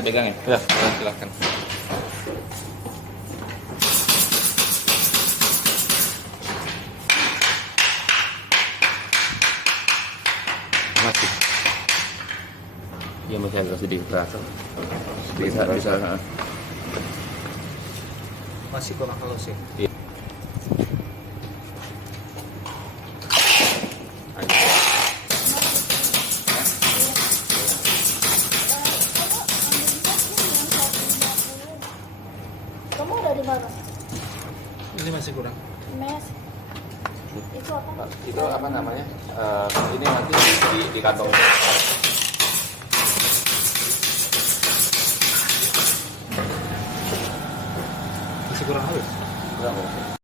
Bisa pegang ya? Ya. Silahkan. Masih. Iya masih agak sedikit terasa. Bisa. Masih kurang halus ya. Iya. Kamu dari mana? Ini masih kurang. Mes. Itu apa? Itu apa namanya? Ini nanti di kantong. Masih kurang halus. Kurang ya?